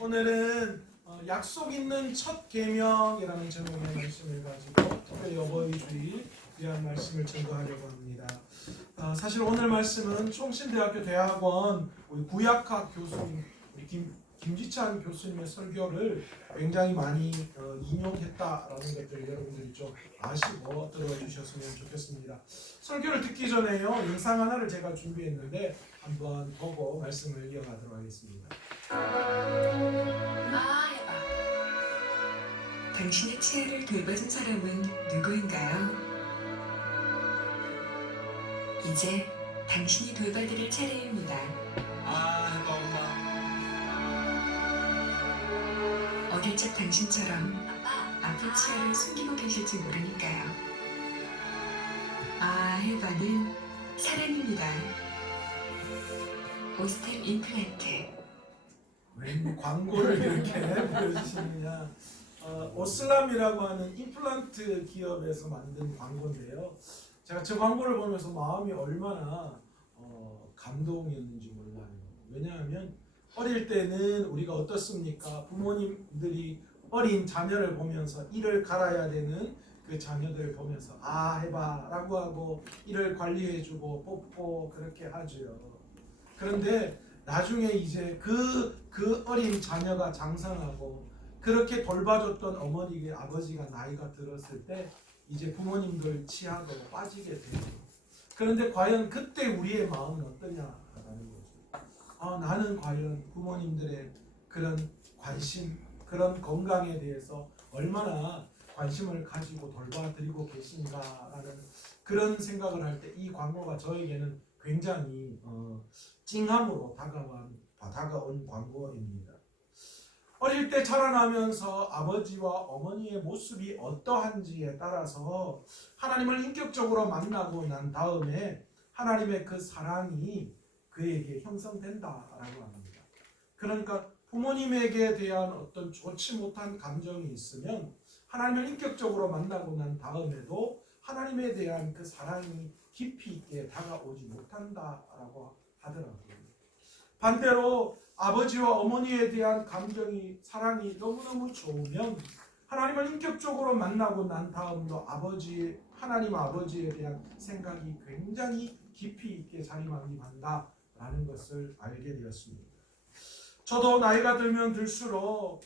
오늘은 약속 있는 첫 계명이라는 제목의 말씀을 가지고 특별히 어버이주일 위한 말씀을 전도하려고 합니다. 사실 오늘 말씀은 총신대학교 대학원 우리 구약학 교수님 우리 김지찬 교수님의 설교를 굉장히 많이 인용했다라는 것들 여러분들이 좀 아시고 들어주셨으면 좋겠습니다. 설교를 듣기 전에요, 영상 하나를 제가 준비했는데 한번 보고 말씀을 이어가도록 하겠습니다. 당신의 치아를 돌봐준 사람은 누구인가요? 이제 당신이 돌봐드릴 차례입니다. 해봐 엄마. 어릴 적 당신처럼 아픈 치아를 숨기고 계실지 모르니까요. 해봐는 사랑입니다. 오스템 임플란트. 왜 광고를 이렇게 보여주시느냐. 오슬람이라고 하는 임플란트 기업에서 만든 광고인데요. 제가 저 광고를 보면서 마음이 얼마나 감동이었는지 몰라요. 왜냐하면 어릴 때는 우리가 어떻습니까? 부모님들이 어린 자녀를 보면서 이를 갈아야 되는 그 자녀들을 보면서 해봐 라고 하고 이를 관리해주고 뽀뽀 그렇게 하죠. 그런데 나중에 이제 그 어린 자녀가 장성하고 그렇게 돌봐줬던 어머니의 아버지가 나이가 들었을 때 이제 부모님들 치아도 빠지게 되죠. 그런데 과연 그때 우리의 마음은 어떠냐라는 거죠. 나는 과연 부모님들의 그런 관심, 그런 건강에 대해서 얼마나 관심을 가지고 돌봐드리고 계신가라는 그런 생각을 할 때 이 광고가 저에게는 굉장히 찡함으로 다가온 광고입니다. 어릴 때 자라나면서 아버지와 어머니의 모습이 어떠한지에 따라서 하나님을 인격적으로 만나고 난 다음에 하나님의 그 사랑이 그에게 형성된다라고 합니다. 그러니까 부모님에게 대한 어떤 좋지 못한 감정이 있으면 하나님을 인격적으로 만나고 난 다음에도 하나님에 대한 그 사랑이 깊이 있게 다가오지 못한다라고 하더라고요. 반대로 아버지와 어머니에 대한 감정이, 사랑이 너무너무 좋으면 하나님을 인격적으로 만나고 난 다음도 하나님 아버지에 대한 생각이 굉장히 깊이 있게 자리매김한다라는 것을 알게 되었습니다. 저도 나이가 들면 들수록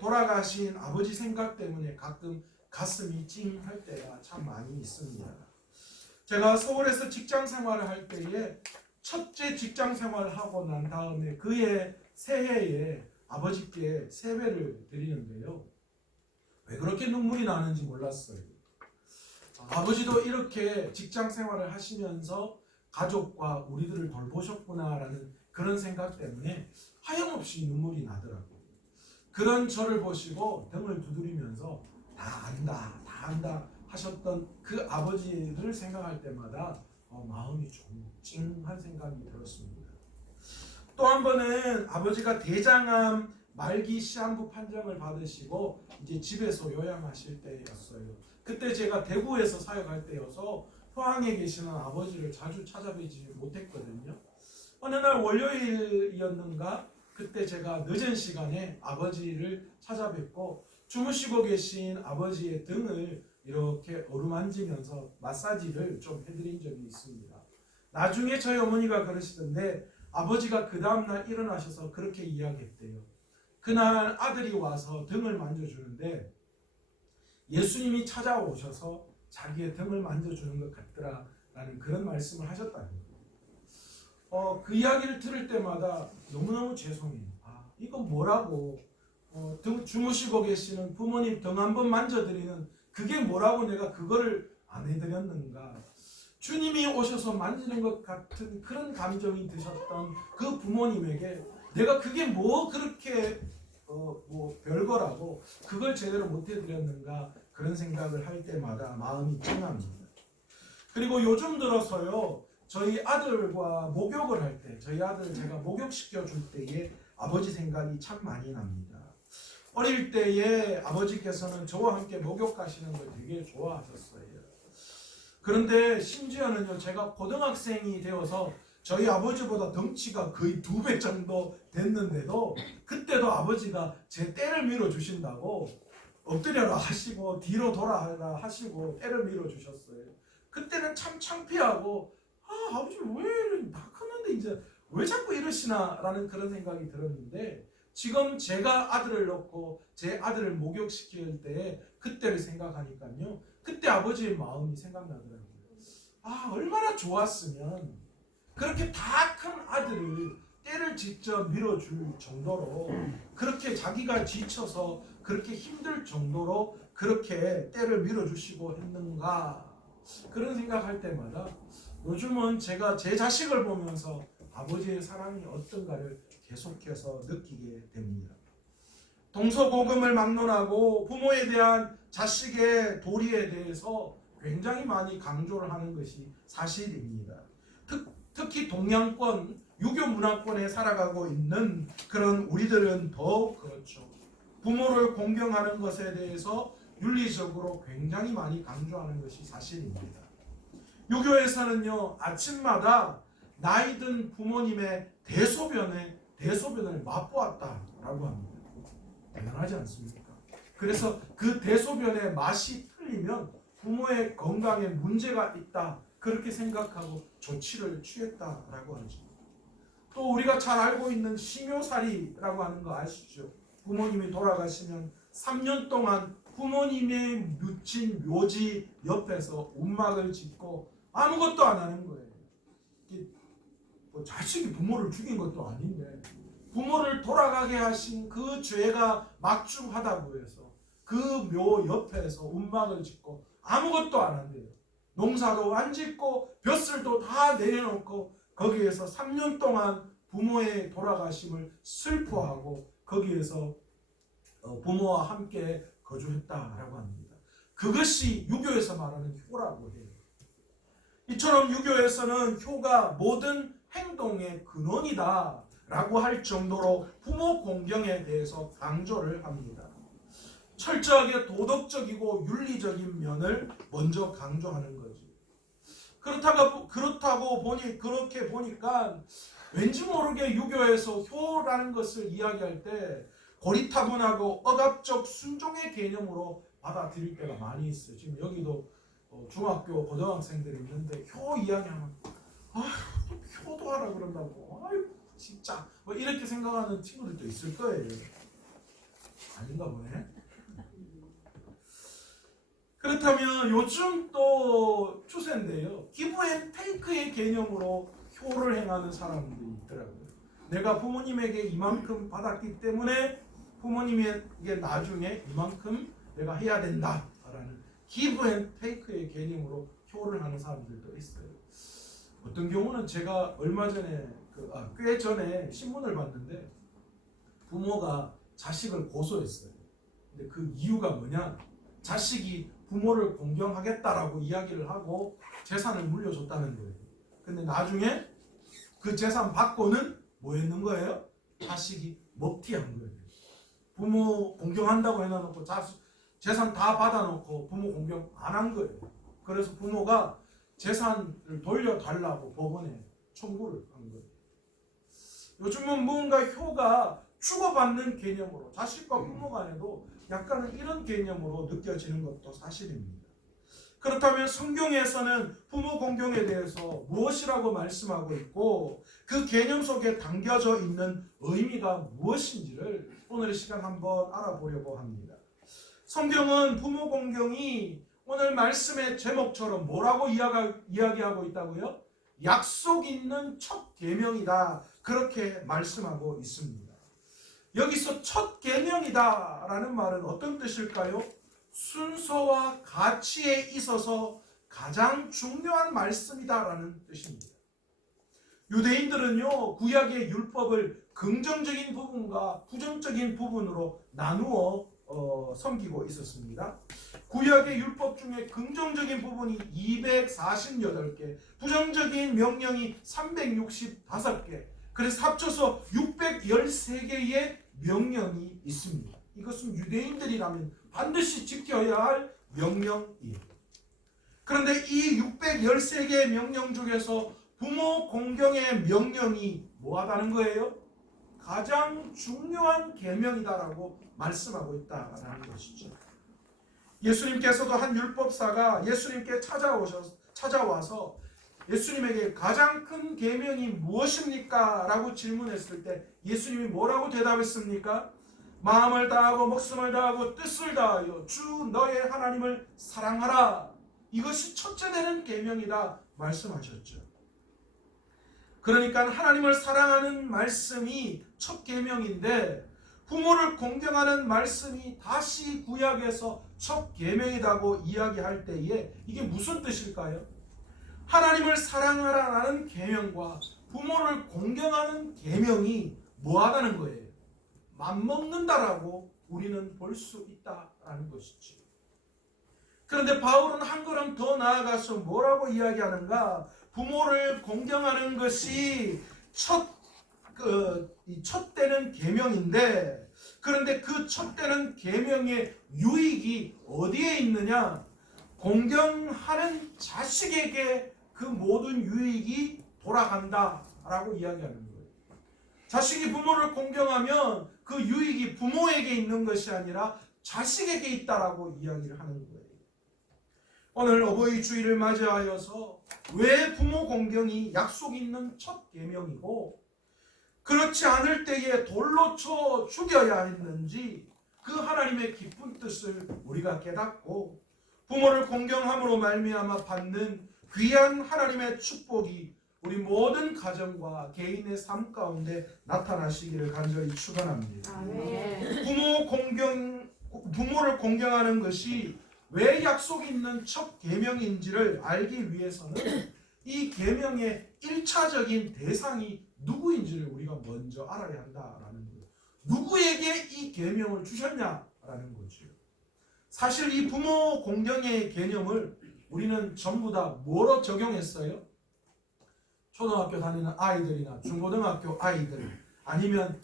돌아가신 아버지 생각 때문에 가끔 가슴이 찡할 때가 참 많이 있습니다. 제가 서울에서 직장 생활을 할 때에 첫째 직장 생활을 하고 난 다음에 그해 새해에 아버지께 세배를 드리는데요. 왜 그렇게 눈물이 나는지 몰랐어요. 아버지도 이렇게 직장 생활을 하시면서 가족과 우리들을 돌보셨구나라는 그런 생각 때문에 하염없이 눈물이 나더라고요. 그런 저를 보시고 등을 두드리면서 다 안다 하셨던 그 아버지를 생각할 때마다 마음이 좀 찡한 생각이 들었습니다. 또 한 번은 아버지가 대장암 말기 시한부 판정을 받으시고 이제 집에서 요양하실 때였어요. 그때 제가 대구에서 사역할 때여서 포항에 계시는 아버지를 자주 찾아뵈지 못했거든요. 어느 날 월요일이었는가 그때 제가 늦은 시간에 아버지를 찾아뵙고 주무시고 계신 아버지의 등을 이렇게 어루만지면서 마사지를 좀 해드린 적이 있습니다. 나중에 저희 어머니가 그러시던데 아버지가 그 다음날 일어나셔서 그렇게 이야기했대요. 그날 아들이 와서 등을 만져주는데 예수님이 찾아오셔서 자기의 등을 만져주는 것 같더라 라는 그런 말씀을 하셨다는 거예요. 그 이야기를 들을 때마다 너무너무 죄송해요. 이건 뭐라고 주무시고 계시는 부모님 등 한번 만져드리는 그게 뭐라고 내가 그거를 안 해드렸는가. 주님이 오셔서 만지는 것 같은 그런 감정이 드셨던 그 부모님에게 내가 그게 뭐 그렇게 별거라고 그걸 제대로 못 해드렸는가 그런 생각을 할 때마다 마음이 찡합니다. 그리고 요즘 들어서요 저희 아들과 목욕을 할 때 저희 아들 제가 목욕시켜 줄 때에 아버지 생각이 참 많이 납니다. 어릴 때에 아버지께서는 저와 함께 목욕 가시는 걸 되게 좋아하셨어요. 그런데 심지어는요 제가 고등학생이 되어서 저희 아버지보다 덩치가 거의 2배 정도 됐는데도 그때도 아버지가 제 떼를 밀어주신다고 엎드려라 하시고 뒤로 돌아라 하시고 떼를 밀어주셨어요. 그때는 참 창피하고 아버지 왜 다 컸는데 이제 왜 자꾸 이러시나 라는 그런 생각이 들었는데, 지금 제가 아들을 낳고 제 아들을 목욕시킬 때 그때를 생각하니까요, 그때 아버지의 마음이 생각나더라고요. 얼마나 좋았으면 그렇게 다 큰 아들을 떼를 직접 밀어줄 정도로, 그렇게 자기가 지쳐서 그렇게 힘들 정도로 그렇게 떼를 밀어주시고 했는가, 그런 생각할 때마다 요즘은 제가 제 자식을 보면서 아버지의 사랑이 어떤가를 계속해서 느끼게 됩니다. 동서고금을 막론하고 부모에 대한 자식의 도리에 대해서 굉장히 많이 강조를 하는 것이 사실입니다. 특히 동양권, 유교 문화권에 살아가고 있는 그런 우리들은 더욱 그렇죠. 부모를 공경하는 것에 대해서 윤리적으로 굉장히 많이 강조하는 것이 사실입니다. 유교에서는요, 아침마다 나이든 부모님의 대소변을 맛보았다라고 합니다. 대단하지 않습니까? 그래서 그 대소변의 맛이 틀리면 부모의 건강에 문제가 있다, 그렇게 생각하고 조치를 취했다라고 하죠. 또 우리가 잘 알고 있는 심요살이라고 하는 거 아시죠? 부모님이 돌아가시면 3년 동안 부모님의 묻힌 묘지 옆에서 움막을 짓고 아무것도 안 하는 거예요. 자식이 부모를 죽인 것도 아닌데 부모를 돌아가게 하신 그 죄가 막중하다고 해서 그 묘 옆에서 움막을 짓고 아무것도 안 한대요. 농사도 안 짓고 벼슬도 다 내려놓고 거기에서 3년 동안 부모의 돌아가심을 슬퍼하고 거기에서 부모와 함께 거주했다라고 합니다. 그것이 유교에서 말하는 효라고 해요. 이처럼 유교에서는 효가 모든 행동의 근원이다 라고 할 정도로 부모 공경에 대해서 강조를 합니다. 철저하게 도덕적이고 윤리적인 면을 먼저 강조하는 거지. 그렇게 보니까 왠지 모르게 유교에서 효라는 것을 이야기할 때 고리타분하고 억압적 순종의 개념으로 받아들일 때가 많이 있어요. 지금 여기도 중학교 고등학생들이 있는데 효 이야기하면 효도 하라 그런다고 진짜 이렇게 생각하는 친구들도 있을 거예요. 아닌가 보네. 그렇다면 요즘 또 추세인데요, 기브앤테이크의 개념으로 효를 행하는 사람들이 있더라고요. 내가 부모님에게 이만큼 받았기 때문에 부모님에게 나중에 이만큼 내가 해야 된다라는 기브앤테이크의 개념으로 효를 하는 사람들도 있어요. 어떤 경우는 제가 얼마 전에 꽤 전에 신문을 봤는데 부모가 자식을 고소했어요. 근데 그 이유가 뭐냐? 자식이 부모를 공경하겠다라고 이야기를 하고 재산을 물려줬다는 거예요. 근데 나중에 그 재산 받고는 뭐 했는 거예요? 자식이 먹튀한 거예요. 부모 공경한다고 해놔놓고 재산 다 받아놓고 부모 공경 안 한 거예요. 그래서 부모가 재산을 돌려달라고 법원에 청구를 한 거예요. 요즘은 뭔가 효가 주고받는 개념으로 자식과 부모 간에도 약간은 이런 개념으로 느껴지는 것도 사실입니다. 그렇다면 성경에서는 부모 공경에 대해서 무엇이라고 말씀하고 있고 그 개념 속에 담겨져 있는 의미가 무엇인지를 오늘 이 시간 한번 알아보려고 합니다. 성경은 부모 공경이 오늘 말씀의 제목처럼 뭐라고 이야기하고 있다고요? 약속 있는 첫 계명이다, 그렇게 말씀하고 있습니다. 여기서 첫 계명이다 라는 말은 어떤 뜻일까요? 순서와 가치에 있어서 가장 중요한 말씀이다 라는 뜻입니다. 유대인들은요, 구약의 율법을 긍정적인 부분과 부정적인 부분으로 나누어 섬기고 있었습니다. 구약의 율법 중에 긍정적인 부분이 248개, 부정적인 명령이 365개, 그래서 합쳐서 613개의 명령이 있습니다. 이것은 유대인들이라면 반드시 지켜야 할 명령이에요. 그런데 이 613개의 명령 중에서 부모 공경의 명령이 뭐하다는 거예요? 가장 중요한 계명이다라고 말씀하고 있다라는 것이죠. 예수님께서도 한 율법사가 예수님께 찾아와서 예수님에게 가장 큰 계명이 무엇입니까? 라고 질문했을 때 예수님이 뭐라고 대답했습니까? 마음을 다하고 목숨을 다하고 뜻을 다하여 주 너의 하나님을 사랑하라. 이것이 첫째 되는 계명이다 말씀하셨죠. 그러니까 하나님을 사랑하는 말씀이 첫 계명인데 부모를 공경하는 말씀이 다시 구약에서 첫 계명이라고 이야기할 때에 이게 무슨 뜻일까요? 하나님을 사랑하라는 계명과 부모를 공경하는 계명이 뭐하다는 거예요? 맞먹는다라고 우리는 볼 수 있다라는 것이죠. 그런데 바울은 한 걸음 더 나아가서 뭐라고 이야기하는가? 부모를 공경하는 것이 첫째는 계명인데, 그런데 그 첫째는 계명의 유익이 어디에 있느냐? 공경하는 자식에게 그 모든 유익이 돌아간다라고 이야기하는 거예요. 자식이 부모를 공경하면 그 유익이 부모에게 있는 것이 아니라 자식에게 있다라고 이야기를 하는 거예요. 오늘 어버이 주일을 맞이하여서 왜 부모 공경이 약속 있는 첫 계명이고 그렇지 않을 때에 돌로 쳐 죽여야 했는지 그 하나님의 깊은 뜻을 우리가 깨닫고 부모를 공경함으로 말미암아 받는 귀한 하나님의 축복이 우리 모든 가정과 개인의 삶 가운데 나타나시기를 간절히 축원합니다. 아멘. 부모를 공경하는 것이 왜 약속 있는 첫 계명인지를 알기 위해서는 이 계명의 1차적인 대상이 누구인지를 우리가 먼저 알아야 한다라는 거예요. 누구에게 이 계명을 주셨냐라는 거죠. 사실 이 부모 공경의 개념을 우리는 전부 다 뭐로 적용했어요? 초등학교 다니는 아이들이나 중고등학교 아이들, 아니면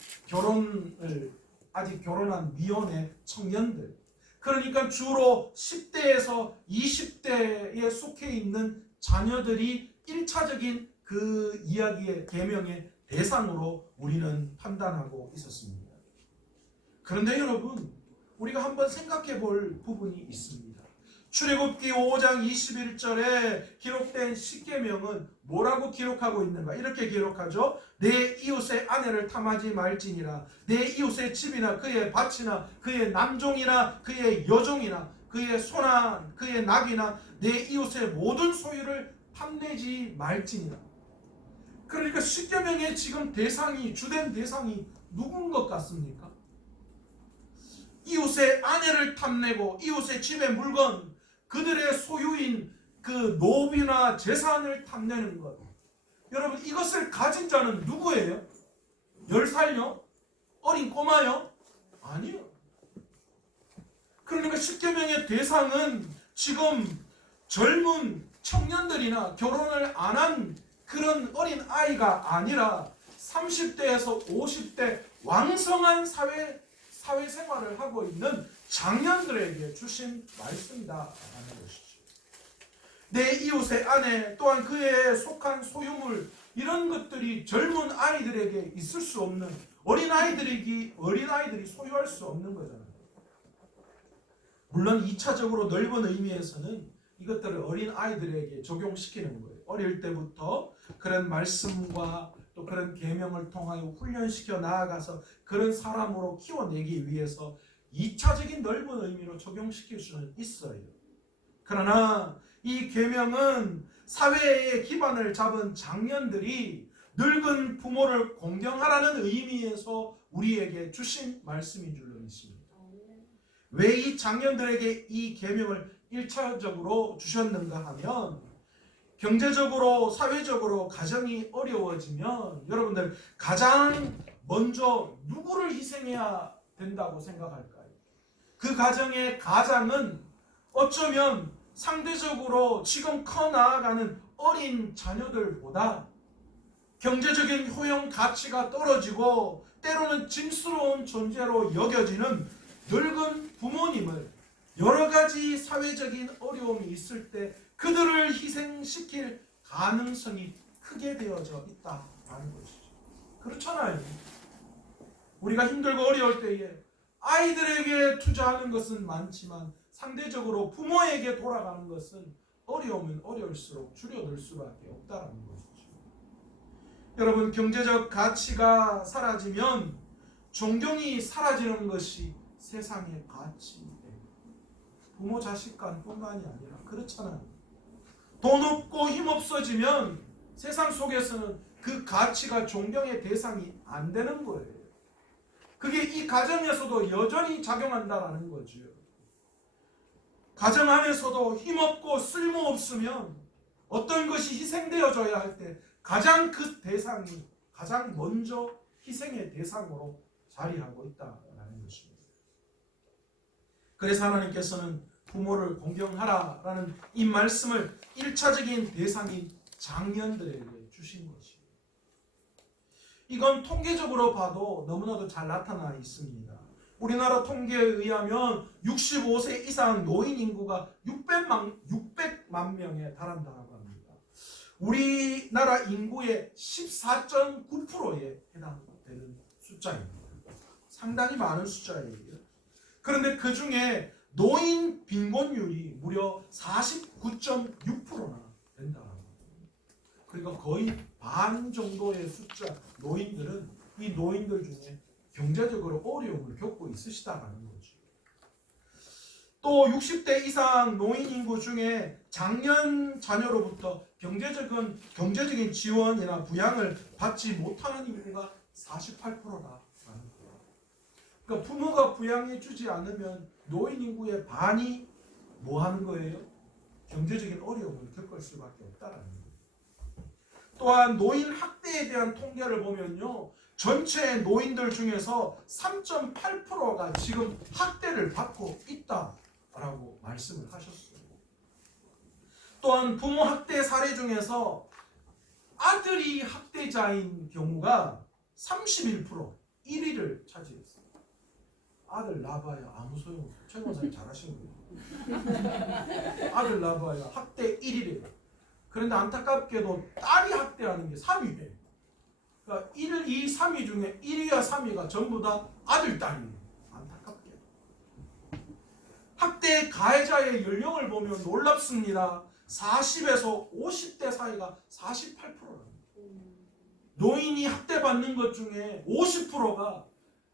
아직 결혼한 미혼의 청년들, 그러니까 주로 10대에서 20대에 속해 있는 자녀들이 1차적인 그 이야기의 계명의 대상으로 우리는 판단하고 있었습니다. 그런데 여러분, 우리가 한번 생각해 볼 부분이 있습니다. 출애굽기 5장 21절에 기록된 십계명은 뭐라고 기록하고 있는가? 이렇게 기록하죠. 내 이웃의 아내를 탐하지 말지니라. 내 이웃의 집이나 그의 밭이나 그의 남종이나 그의 여종이나 그의 소나 그의 낙이나 내 이웃의 모든 소유를 탐내지 말지니라. 그러니까 십계명의 지금 주된 대상이 누군 것 같습니까? 이웃의 아내를 탐내고 이웃의 집의 물건, 그들의 소유인 그 노비나 재산을 탐내는 것. 여러분, 이것을 가진 자는 누구예요? 10살요? 어린 꼬마요? 아니요. 그러니까 십계명의 대상은 지금 젊은 청년들이나 결혼을 안 한 그런 어린 아이가 아니라 30대에서 50대 왕성한 사회생활을 하고 있는 장년들에게 주신 말씀이다라는 것이죠. 내 이웃의 아내 또한 그에 속한 소유물, 이런 것들이 젊은 아이들에게 있을 수 없는, 어린아이들이 소유할 수 없는 거잖아요. 물론 2차적으로 넓은 의미에서는 이것들을 어린아이들에게 적용시키는 거예요. 어릴 때부터 그런 말씀과 또 그런 계명을 통하여 훈련시켜 나아가서 그런 사람으로 키워내기 위해서 2차적인 넓은 의미로 적용시킬 수는 있어요. 그러나 이 계명은 사회의 기반을 잡은 장년들이 늙은 부모를 공경하라는 의미에서 우리에게 주신 말씀인 줄로 믿습니다. 왜 이 장년들에게 이 계명을 1차적으로 주셨는가 하면, 경제적으로 사회적으로 가정이 어려워지면 여러분들 가장 먼저 누구를 희생해야 된다고 생각할까요? 그 가정의 가장은 어쩌면 상대적으로 지금 커 나아가는 어린 자녀들보다 경제적인 효용 가치가 떨어지고 때로는 짐스러운 존재로 여겨지는 늙은 부모님을, 여러 가지 사회적인 어려움이 있을 때 그들을 희생시킬 가능성이 크게 되어져 있다라는 것이죠. 그렇잖아요. 우리가 힘들고 어려울 때에 아이들에게 투자하는 것은 많지만 상대적으로 부모에게 돌아가는 것은 어려우면 어려울수록 줄여들 수밖에 없다는 것이죠. 여러분, 경제적 가치가 사라지면 존경이 사라지는 것이 세상의 가치예요. 부모 자식 간뿐만이 아니라 그렇잖아요. 돈 없고 힘 없어지면 세상 속에서는 그 가치가 존경의 대상이 안 되는 거예요. 그게 이 가정에서도 여전히 작용한다라는 거죠. 가정 안에서도 힘없고 쓸모없으면 어떤 것이 희생되어져야 할 때 가장 그 대상이 가장 먼저 희생의 대상으로 자리하고 있다라는 것입니다. 그래서 하나님께서는 부모를 공경하라라는 이 말씀을 1차적인 대상인 장년들에게 주신 것입니다. 이건 통계적으로 봐도 너무나도 잘 나타나 있습니다. 우리나라 통계에 의하면 65세 이상 노인 인구가 600만 명에 달한다고 합니다. 우리나라 인구의 14.9%에 해당되는 숫자입니다. 상당히 많은 숫자예요. 그런데 그 중에 노인 빈곤율이 무려 49.6%나 된다고 합니다. 그러니까 거의 반 정도의 숫자 노인들은 이 노인들 중에 경제적으로 어려움을 겪고 있으시다는 거죠. 또 60대 이상 노인 인구 중에 장년 자녀로부터 경제적인 지원이나 부양을 받지 못하는 인구가 48%라는 거예요. 그러니까 부모가 부양해 주지 않으면 노인 인구의 반이 뭐 하는 거예요? 경제적인 어려움을 겪을 수밖에 없다는 거예요. 또한 노인 학대에 대한 통계를 보면요, 전체 노인들 중에서 3.8%가 지금 학대를 받고 있다라고 말씀을 하셨어요. 또한 부모 학대 사례 중에서 아들이 학대자인 경우가 31%, 1위를 차지했어요. 아들 낳아봐야 아무 소용없어요. 최 권사님 잘하신 거예요. 아들 낳아봐야 학대 1위래요. 그런데 안타깝게도 딸이 학대하는 게 3위예요. 그러니까 1, 2, 3위 중에 1위와 3위가 전부 다 아들, 딸이에요. 안타깝게. 학대 가해자의 연령을 보면 놀랍습니다. 40에서 50대 사이가 48%랍니다. 노인이 학대받는 것 중에 50%가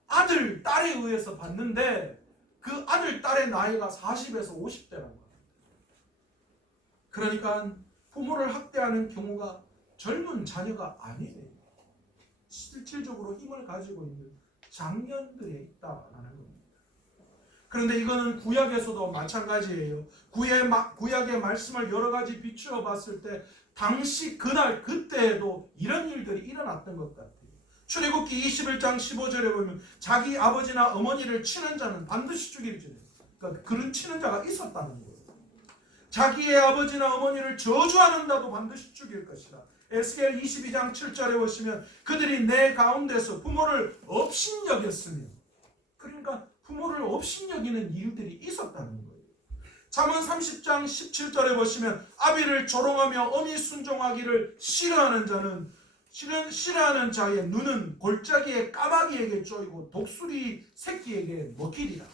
아들, 딸에 의해서 받는데 그 아들, 딸의 나이가 40에서 50대라는 거예요. 그러니까 부모를 학대하는 경우가 젊은 자녀가 아니에요. 실질적으로 힘을 가지고 있는 장년들에 있다라는 겁니다. 그런데 이거는 구약에서도 마찬가지예요. 구약의 말씀을 여러 가지 비추어 봤을 때 당시 그날 그때에도 이런 일들이 일어났던 것 같아요. 출애굽기 21장 15절에 보면 자기 아버지나 어머니를 치는 자는 반드시 죽일지니, 그러니까 그런 치는 자가 있었다는 거예요. 자기의 아버지나 어머니를 저주하는 자도 반드시 죽일 것이다. 에스겔 22장 7절에 보시면 그들이 내 가운데서 부모를 업신여겼으며, 그러니까 부모를 업신여기는 일들이 있었다는 거예요. 잠언 30장 17절에 보시면 아비를 조롱하며 어미 순종하기를 싫어하는 자의 눈은 골짜기의 까마귀에게 쪼이고 독수리 새끼에게 먹히리라.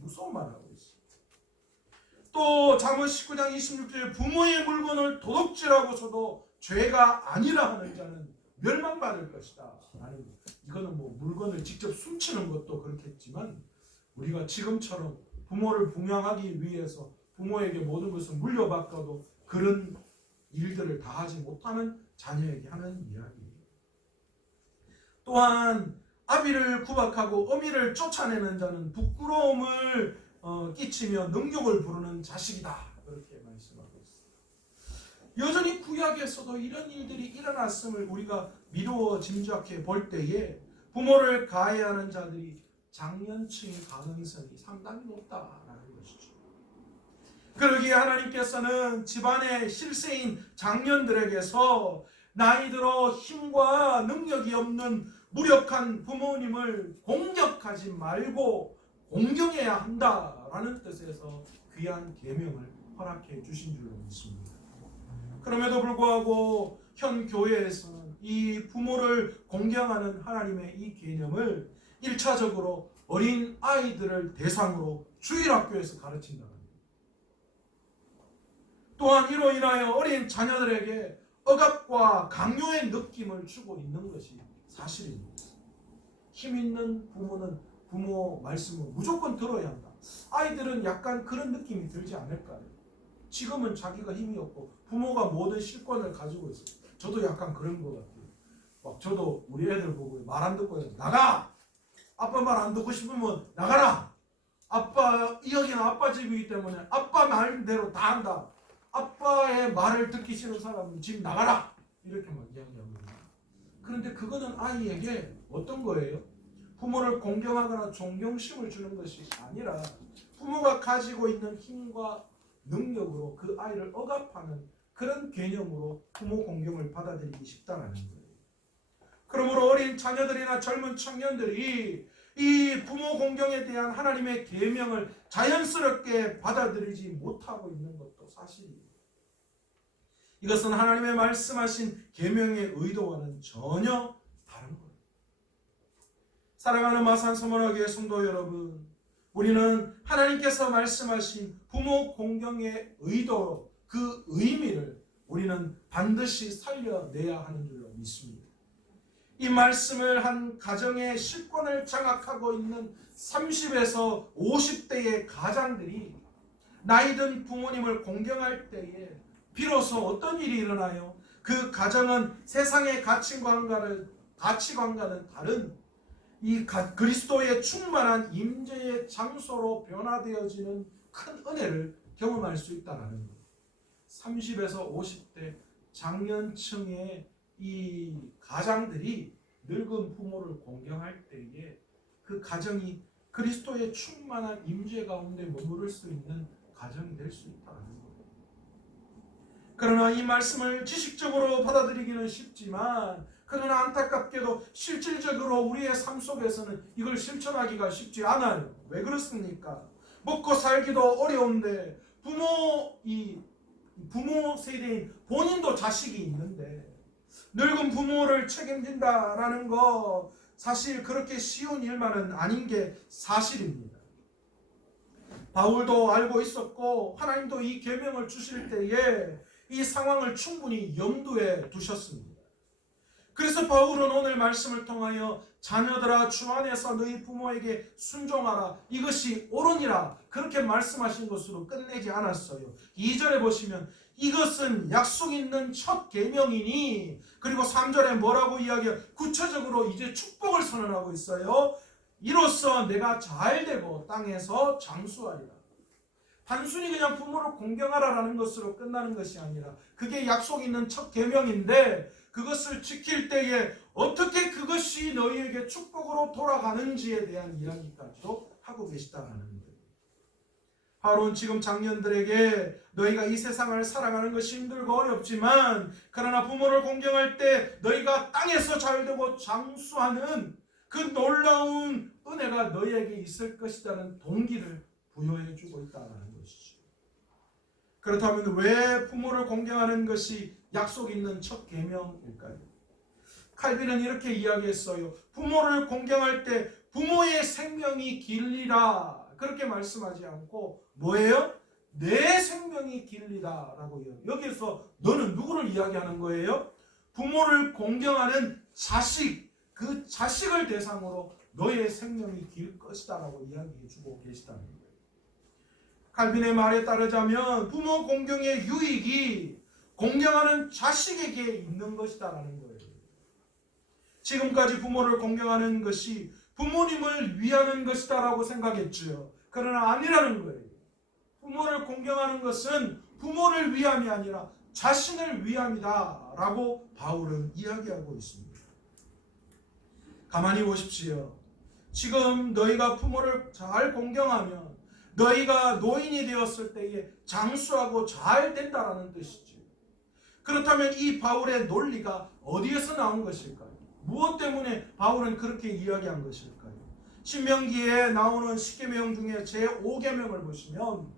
무서운 말을 하고 있어요. 또 잠언 19장 26절에 부모의 물건을 도둑질하고서도 죄가 아니라 하는 자는 멸망받을 것이다. 이거는 뭐 물건을 직접 훔치는 것도 그렇겠지만 우리가 지금처럼 부모를 봉양하기 위해서 부모에게 모든 것을 물려받고도 그런 일들을 다 하지 못하는 자녀에게 하는 이야기예요. 또한 아비를 구박하고 어미를 쫓아내는 자는 부끄러움을 끼치며 능욕을 부르는 자식이다. 그렇게 말씀하고 있습니다. 여전히 구약에서도 이런 일들이 일어났음을 우리가 미루어 짐작해 볼 때에 부모를 가해하는 자들이 장년층의 가능성이 상당히 높다라는 것이죠. 그러기에 하나님께서는 집안의 실세인 장년들에게서 나이 들어 힘과 능력이 없는 무력한 부모님을 공격하지 말고 공경해야 한다라는 뜻에서 귀한 계명을 허락해 주신 줄로 믿습니다. 그럼에도 불구하고 현 교회에서는 이 부모를 공경하는 하나님의 이 개념을 1차적으로 어린 아이들을 대상으로 주일학교에서 가르친다는 거예요. 또한 이로 인하여 어린 자녀들에게 억압과 강요의 느낌을 주고 있는 것이 사실입니다. 힘 있는 부모는 부모 말씀을 무조건 들어야 한다. 아이들은 약간 그런 느낌이 들지 않을까요? 지금은 자기가 힘이 없고 부모가 모든 실권을 가지고 있어요. 저도 약간 그런 것 같아요. 막 저도 우리 애들 보고 말 안 듣고 해서 나가! 아빠 말 안 듣고 싶으면 나가라! 아빠, 여기는 아빠 집이기 때문에 아빠 말대로 다 한다. 아빠의 말을 듣기 싫은 사람은 집 나가라! 이렇게 막 이야기합니다. 그런데 그거는 아이에게 어떤 거예요? 부모를 공경하거나 존경심을 주는 것이 아니라 부모가 가지고 있는 힘과 능력으로 그 아이를 억압하는 그런 개념으로 부모 공경을 받아들이기 쉽다는 거예요. 그러므로 어린 자녀들이나 젊은 청년들이 이 부모 공경에 대한 하나님의 계명을 자연스럽게 받아들이지 못하고 있는 것도 사실이에요. 이것은 하나님의 말씀하신 계명의 의도와는 전혀 다른 거예요. 사랑하는 마산서문화교회 성도 여러분, 우리는 하나님께서 말씀하신 부모 공경의 의도, 그 의미를 우리는 반드시 살려내야 하는 줄로 믿습니다. 이 말씀을 한 가정의 실권을 장악하고 있는 30에서 50대의 가장들이 나이든 부모님을 공경할 때에 비로소 어떤 일이 일어나요? 그 가정은 세상의 가치관과는 다른 이 그리스도의 충만한 임재의 장소로 변화되어지는 큰 은혜를 경험할 수 있다는 거예요. 30에서 50대 장년층의 이 가장들이 늙은 부모를 공경할 때에 그 가정이 그리스도의 충만한 임재 가운데 머무를 수 있는 가정이 될 수 있다는 거예요. 그러나 이 말씀을 지식적으로 받아들이기는 쉽지만, 그러나 안타깝게도 실질적으로 우리의 삶 속에서는 이걸 실천하기가 쉽지 않아요. 왜 그렇습니까? 먹고 살기도 어려운데 부모 세대인 본인도 자식이 있는데 늙은 부모를 책임진다라는 거 사실 그렇게 쉬운 일만은 아닌 게 사실입니다. 바울도 알고 있었고 하나님도 이 계명을 주실 때에 이 상황을 충분히 염두에 두셨습니다. 그래서 바울은 오늘 말씀을 통하여 자녀들아 주 안에서 너희 부모에게 순종하라, 이것이 옳으니라, 그렇게 말씀하신 것으로 끝내지 않았어요. 2절에 보시면 이것은 약속 있는 첫 계명이니, 그리고 3절에 뭐라고 이야기해요? 구체적으로 이제 축복을 선언하고 있어요. 이로써 내가 잘되고 땅에서 장수하리라. 단순히 그냥 부모를 공경하라라는 것으로 끝나는 것이 아니라 그게 약속 있는 첫 계명인데, 그것을 지킬 때에 어떻게 그것이 너희에게 축복으로 돌아가는지에 대한 이야기까지도 하고 계시다는 거예요. 바울은 지금 장년들에게 너희가 이 세상을 살아가는 것이 힘들고 어렵지만, 그러나 부모를 공경할 때 너희가 땅에서 잘되고 장수하는 그 놀라운 은혜가 너희에게 있을 것이라는 동기를 부여해주고 있다는 것이죠. 그렇다면 왜 부모를 공경하는 것이 약속 있는 첫 계명일까요? 칼빈은 이렇게 이야기했어요. 부모를 공경할 때 부모의 생명이 길리라, 그렇게 말씀하지 않고 뭐예요? 내 생명이 길리다 라고 이야기해요. 여기서 너는 누구를 이야기하는 거예요? 부모를 공경하는 자식, 그 자식을 대상으로 너의 생명이 길 것이다 라고 이야기해주고 계시다는 거예요. 칼빈의 말에 따르자면 부모 공경의 유익이 공경하는 자식에게 있는 것이다라는 거예요. 지금까지 부모를 공경하는 것이 부모님을 위하는 것이다라고 생각했죠. 그러나 아니라는 거예요. 부모를 공경하는 것은 부모를 위함이 아니라 자신을 위함이다라고 바울은 이야기하고 있습니다. 가만히 보십시오. 지금 너희가 부모를 잘 공경하면 너희가 노인이 되었을 때에 장수하고 잘 된다라는 뜻이죠. 그렇다면 이 바울의 논리가 어디에서 나온 것일까요? 무엇 때문에 바울은 그렇게 이야기한 것일까요? 신명기에 나오는 10계명 중에 제5계명을 보시면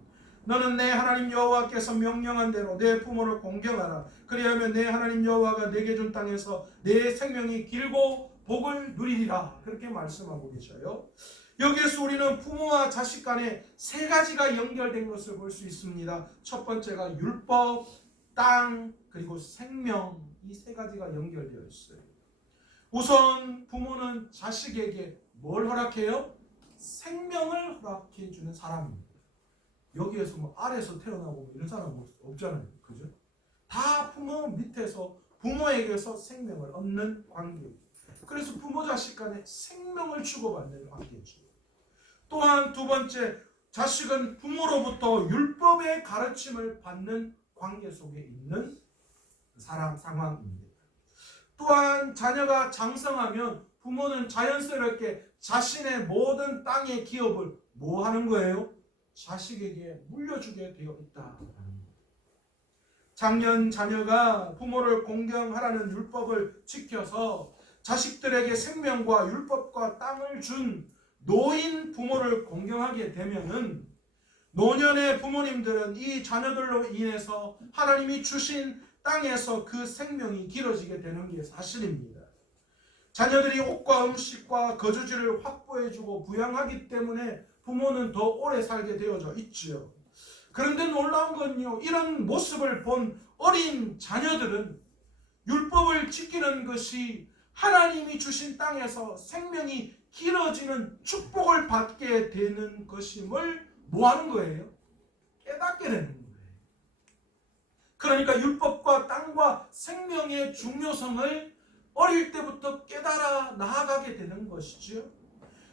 너는 내 하나님 여호와께서 명령한 대로 내 부모를 공경하라. 그리하면 내 하나님 여호와가 내게 준 땅에서 내 생명이 길고 복을 누리리라. 그렇게 말씀하고 계셔요. 여기에서 우리는 부모와 자식 간에 세 가지가 연결된 것을 볼 수 있습니다. 첫 번째가 율법, 땅, 그리고 생명, 이 세 가지가 연결되어 있어요. 우선 부모는 자식에게 뭘 허락해요? 생명을 허락해 주는 사람입니다. 여기에서 뭐 아래에서 태어나고 이런 사람 없잖아요. 그죠? 다 부모 밑에서 부모에게서 생명을 얻는 관계예요. 그래서 부모 자식 간에 생명을 주고받는 관계죠. 또한 두 번째, 자식은 부모로부터 율법의 가르침을 받는 관계 속에 있는 상황입니다. 또한 자녀가 장성하면 부모는 자연스럽게 자신의 모든 땅의 기업을 뭐 하는 거예요? 자식에게 물려주게 되어 있다. 작년 자녀가 부모를 공경하라는 율법을 지켜서 자식들에게 생명과 율법과 땅을 준 노인 부모를 공경하게 되면은 노년의 부모님들은 이 자녀들로 인해서 하나님이 주신 땅에서 그 생명이 길어지게 되는 게 사실입니다. 자녀들이 옷과 음식과 거주지를 확보해주고 부양하기 때문에 부모는 더 오래 살게 되어져 있지요. 그런데 놀라운 건요, 이런 모습을 본 어린 자녀들은 율법을 지키는 것이 하나님이 주신 땅에서 생명이 길어지는 축복을 받게 되는 것임을 뭐 하는 거예요? 깨닫게 되는 거예요. 그러니까 율법과 땅과 생명의 중요성을 어릴 때부터 깨달아 나아가게 되는 것이죠.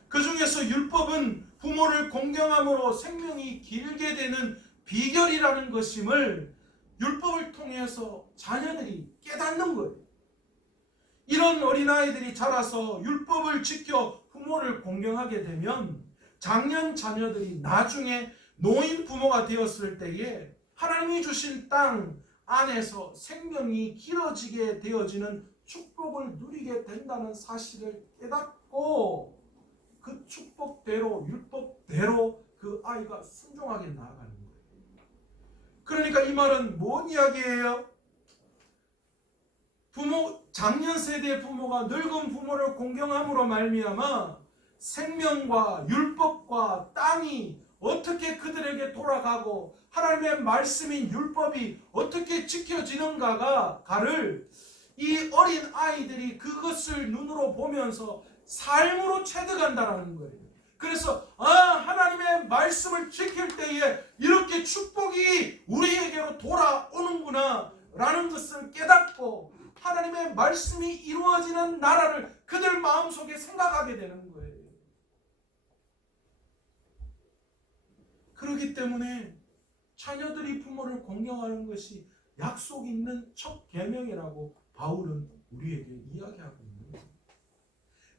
그 중에서 율법은 부모를 공경함으로 생명이 길게 되는 비결이라는 것임을 율법을 통해서 자녀들이 깨닫는 거예요. 이런 어린아이들이 자라서 율법을 지켜 부모를 공경하게 되면 장년 자녀들이 나중에 노인 부모가 되었을 때에 하나님이 주신 땅 안에서 생명이 길어지게 되어지는 축복을 누리게 된다는 사실을 깨닫고 그 축복대로 율법대로 그 아이가 순종하게 나아가는 거예요. 그러니까 이 말은 뭔 이야기예요? 장년 세대 부모가 늙은 부모를 공경함으로 말미암아 생명과 율법과 땅이 어떻게 그들에게 돌아가고 하나님의 말씀인 율법이 어떻게 지켜지는가를 이 어린 아이들이 그것을 눈으로 보면서 삶으로 체득한다는 거예요. 그래서 하나님의 말씀을 지킬 때에 이렇게 축복이 우리에게로 돌아오는구나 라는 것을 깨닫고 하나님의 말씀이 이루어지는 나라를 그들 마음속에 생각하게 되는 거예요. 그렇기 때문에 자녀들이 부모를 공경하는 것이 약속 있는 첫 계명이라고 바울은 우리에게 이야기하고 있는 거예요.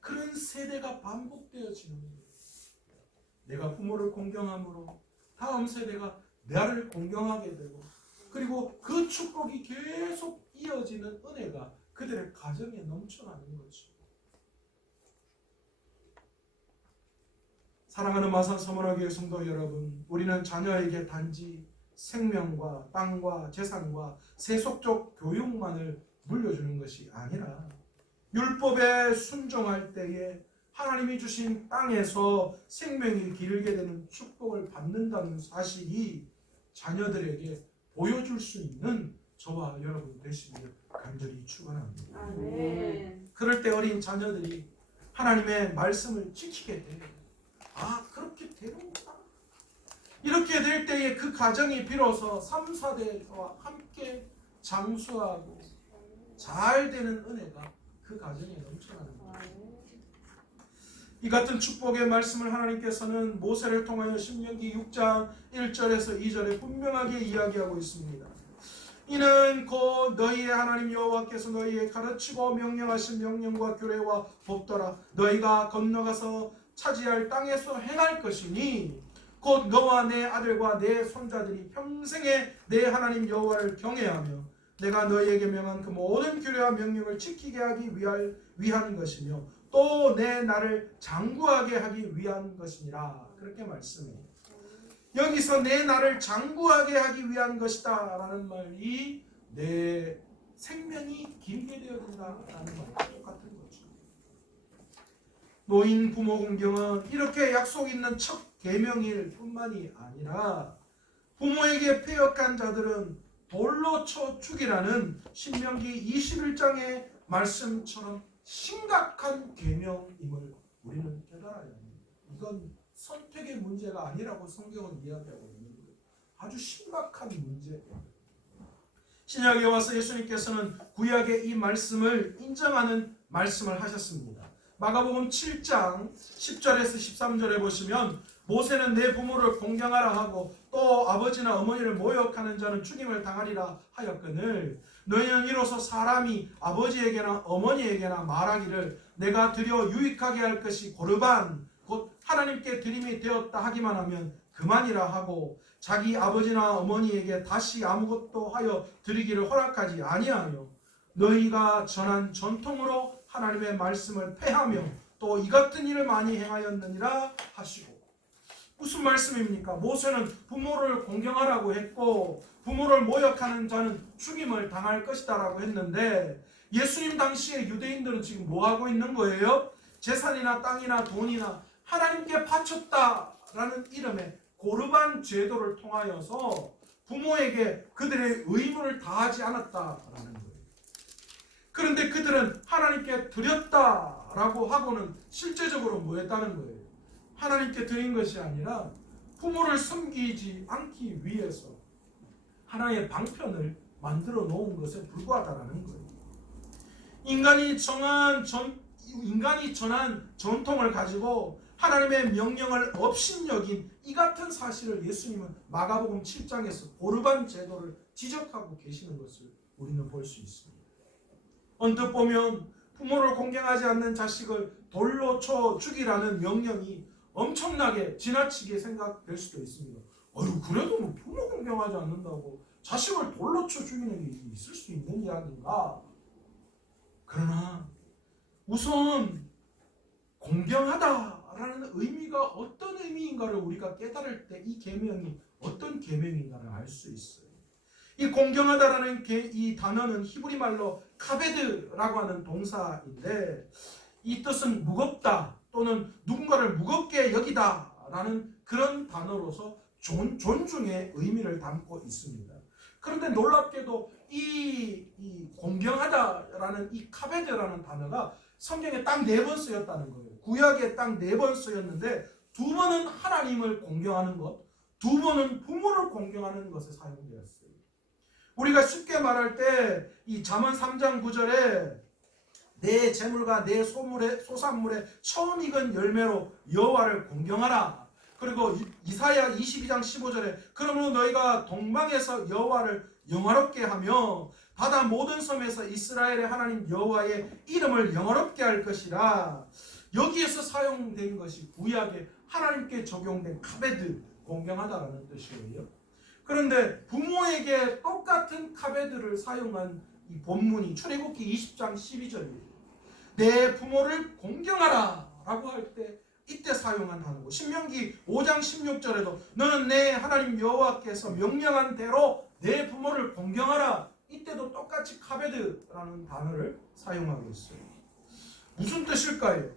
그런 세대가 반복되어지는 거예요. 내가 부모를 공경함으로 다음 세대가 나를 공경하게 되고 그리고 그 축복이 계속 이어지는 은혜가 그들의 가정에 넘쳐나는 거죠. 사랑하는 마산 서문화교회 성도 여러분, 우리는 자녀에게 단지 생명과 땅과 재산과 세속적 교육만을 물려주는 것이 아니라 율법에 순종할 때에 하나님이 주신 땅에서 생명이 길게 되는 축복을 받는다는 사실이 자녀들에게 보여줄 수 있는 저와 여러분 되시기를 간절히 축원합니다. 아멘. 그럴 때 어린 자녀들이 하나님의 말씀을 지키게 돼요. 그렇게 되는구나. 이렇게 될 때에 그 가정이 비로소 3, 4대와 함께 장수하고 잘 되는 은혜가 그 가정에 넘쳐나는 거예요. 이 같은 축복의 말씀을 하나님께서는 모세를 통하여 신명기 6장 1절에서 2절에 분명하게 이야기하고 있습니다. 이는 곧 너희의 하나님 여호와께서 너희에게 가르치고 명령하신 명령과 규례와 법도라. 너희가 건너가서 차지할 땅에서 행할 것이니 곧 너와 내 아들과 내 손자들이 평생에 내 하나님 여호와를 경외하며 내가 너희에게 명한 그 모든 규례와 명령을 지키게 하기 위한 것이며 또 내 나를 장구하게 하기 위한 것이니라. 그렇게 말씀해요. 여기서 내 나를 장구하게 하기 위한 것이다 라는 말이 내 생명이 길게 되어야 된다라는 말과 똑같은 거죠. 노인 부모 공경은 이렇게 약속 있는 첫 계명일 뿐만이 아니라 부모에게 패역한 자들은 돌로 쳐 죽이라는 신명기 21장의 말씀처럼 심각한 계명임을 우리는 깨달아야 합니다. 이건 선택의 문제가 아니라고 성경은 이야기하고 있는 거예요. 아주 심각한 문제예요. 신약에 와서 예수님께서는 구약의 이 말씀을 인정하는 말씀을 하셨습니다. 마가복음 7장 10절에서 13절에 보시면 모세는 내 부모를 공경하라 하고 또 아버지나 어머니를 모욕하는 자는 죽임을 당하리라 하였거늘 너희는 이로써 사람이 아버지에게나 어머니에게나 말하기를 내가 드려 유익하게 할 것이 고르반 곧 하나님께 드림이 되었다 하기만 하면 그만이라 하고 자기 아버지나 어머니에게 다시 아무것도 하여 드리기를 허락하지 아니하며 너희가 전한 전통으로 하나님의 말씀을 폐하며 또 이 같은 일을 많이 행하였느니라 하시고 무슨 말씀입니까? 모세는 부모를 공경하라고 했고 부모를 모욕하는 자는 죽임을 당할 것이다 라고 했는데 예수님 당시에 유대인들은 지금 뭐 하고 있는 거예요? 재산이나 땅이나 돈이나 하나님께 바쳤다라는 이름의 고르반 제도를 통하여서 부모에게 그들의 의무를 다하지 않았다라는 거예요. 그런데 그들은 하나님께 드렸다라고 하고는 실제적으로 뭐 했다는 거예요? 하나님께 드린 것이 아니라 부모를 섬기지 않기 위해서 하나의 방편을 만들어 놓은 것에 불과하다는 거예요. 인간이 전한 전통을 가지고 하나님의 명령을 업신여긴 이 같은 사실을 예수님은 마가복음 7장에서 고르반 제도를 지적하고 계시는 것을 우리는 볼 수 있습니다. 언뜻 보면 부모를 공경하지 않는 자식을 돌로 쳐 죽이라는 명령이 엄청나게 지나치게 생각될 수도 있습니다. 그래도 뭐 부모 공경하지 않는다고 자식을 돌로 쳐 죽이는 게 있을 수 있는 이야기인가? 그러나 우선 공경하다라는 의미가 어떤 의미인가를 우리가 깨달을 때 이 계명이 어떤 계명인가를 알 수 있어요. 이 공경하다라는 이 단어는 히브리 말로 카베드라고 하는 동사인데 이 뜻은 무겁다 또는 누군가를 무겁게 여기다라는 그런 단어로서 존중의 의미를 담고 있습니다. 그런데 놀랍게도 이 공경하다라는 이 카베드라는 단어가 성경에 딱 4번 쓰였다는 거예요. 구약에 딱 4번 쓰였는데 2번은 하나님을 공경하는 것, 2번은 부모를 공경하는 것에 사용되었어요. 우리가 쉽게 말할 때 이 잠언 3장 9절에 내 재물과 내 소산물의 처음 익은 열매로 여호와를 공경하라. 그리고 이사야 22장 15절에 그러므로 너희가 동방에서 여호와를 영화롭게 하며 바다 모든 섬에서 이스라엘의 하나님 여호와의 이름을 영화롭게 할 것이라. 여기에서 사용된 것이 구약에 하나님께 적용된 카베드, 공경하다라는 뜻이에요. 그런데 부모에게 똑같은 카베드를 사용한 이 본문이 출애굽기 20장 12절이에요. 내 부모를 공경하라 라고 할 때 이때 사용한 단어고 신명기 5장 16절에도 너는 내 하나님 여호와께서 명령한 대로 내 부모를 공경하라 이때도 똑같이 카베드라는 단어를 사용하고 있어요. 무슨 뜻일까요?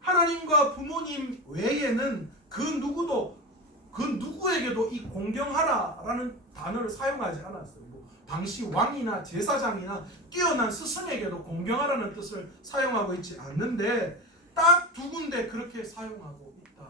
하나님과 부모님 외에는 그 누구에게도 이 공경하라라는 단어를 사용하지 않았어요. 당시 왕이나 제사장이나 뛰어난 스승에게도 공경하라는 뜻을 사용하고 있지 않는데 딱 2군데 그렇게 사용하고 있다.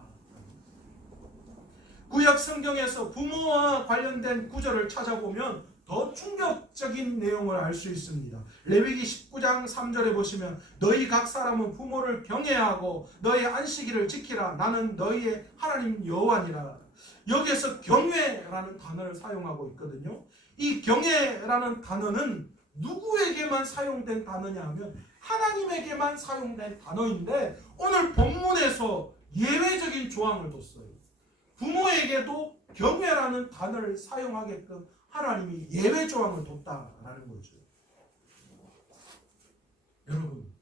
구약 성경에서 부모와 관련된 구절을 찾아보면 더 충격적인 내용을 알 수 있습니다. 레위기 19장 3절에 보시면 너희 각 사람은 부모를 경외하고 너희 안식일을 지키라. 나는 너희의 하나님 여호와니라. 여기에서 경외라는 단어를 사용하고 있거든요. 이 경외라는 단어는 누구에게만 사용된 단어냐 하면 하나님에게만 사용된 단어인데 오늘 본문에서 예외적인 조항을 뒀어요. 부모에게도 경외라는 단어를 사용하게끔 하나님이 예외 조항을 뒀다라는 거죠. 여러분,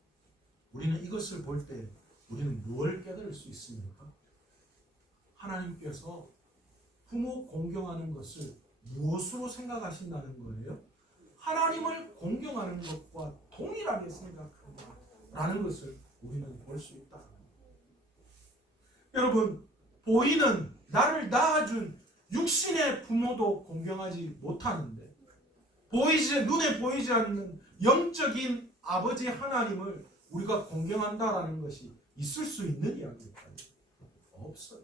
우리는 이것을 볼 때 우리는 무엇을 깨달을 수 있습니까? 하나님께서 부모 공경하는 것을 무엇으로 생각하신다는 거예요? 하나님을 공경하는 것과 동일하게 생각한다라는 것을 우리는 볼 수 있다. 여러분, 보이는 나를 낳아준 육신의 부모도 공경하지 못하는데 눈에 보이지 않는 영적인 아버지 하나님을 우리가 공경한다라는 것이 있을 수 있는 이야기일까요? 없어요.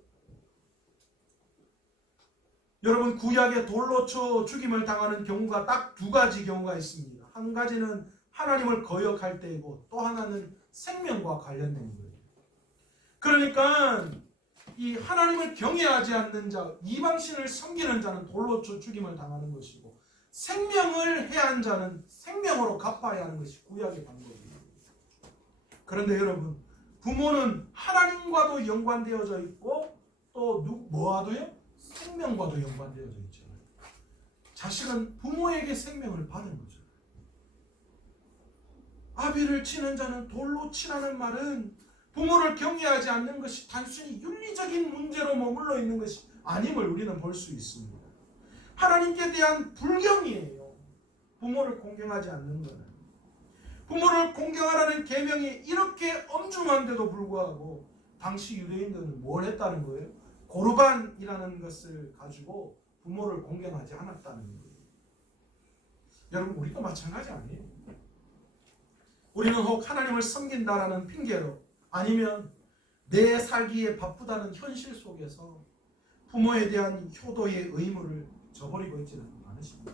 여러분, 구약에 돌로 쳐 죽임을 당하는 경우가 딱 두 가지 경우가 있습니다. 한 가지는 하나님을 거역할 때이고 또 하나는 생명과 관련된 거예요. 그러니까 이 하나님을 경외하지 않는 자, 이방신을 섬기는 자는 돌로 쳐 죽임을 당하는 것이고 생명을 해한 자는 생명으로 갚아야 하는 것이 구약의 방법입니다. 그런데 여러분, 부모는 하나님과도 연관되어져 있고 또 뭐와도요? 생명과도 연관되어져 있잖아요. 자식은 부모에게 생명을 받은 거죠. 아비를 치는 자는 돌로 치라는 말은 부모를 경외하지 않는 것이 단순히 윤리적인 문제로 머물러 있는 것이 아님을 우리는 볼 수 있습니다. 하나님께 대한 불경이에요. 부모를 공경하지 않는 것은. 부모를 공경하라는 계명이 이렇게 엄중한데도 불구하고 당시 유대인들은 뭘 했다는 거예요? 고르반이라는 것을 가지고 부모를 공경하지 않았다는 거예요. 여러분, 우리도 마찬가지 아니에요? 우리는 혹 하나님을 섬긴다라는 핑계로 아니면 내 살기에 바쁘다는 현실 속에서 부모에 대한 효도의 의무를 저버리고 있지는 않으십니까?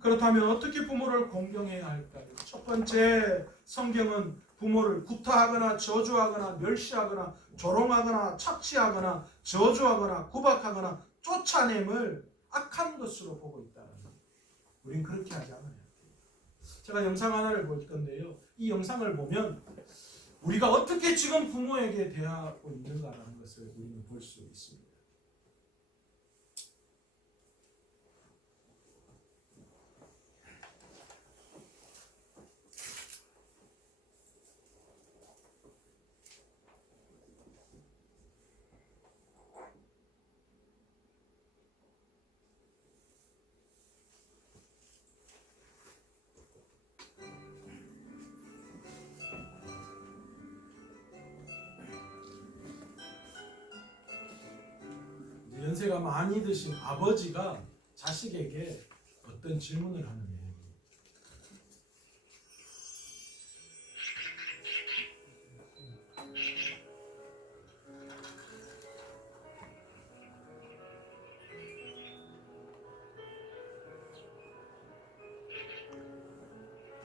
그렇다면 어떻게 부모를 공경해야 할까요? 첫 번째, 성경은 부모를 구타하거나 저주하거나 멸시하거나 조롱하거나 착취하거나 저주하거나 구박하거나 쫓아냄을 악한 것으로 보고 있다는 거예요. 우린 그렇게 하지 않아요. 제가 영상 하나를 볼 건데요. 이 영상을 보면 우리가 어떻게 지금 부모에게 대하고 있는가라는 것을 우리는 볼 수 있습니다. 연세가 많이 드신 아버지가 자식에게 어떤 질문을 하느냐.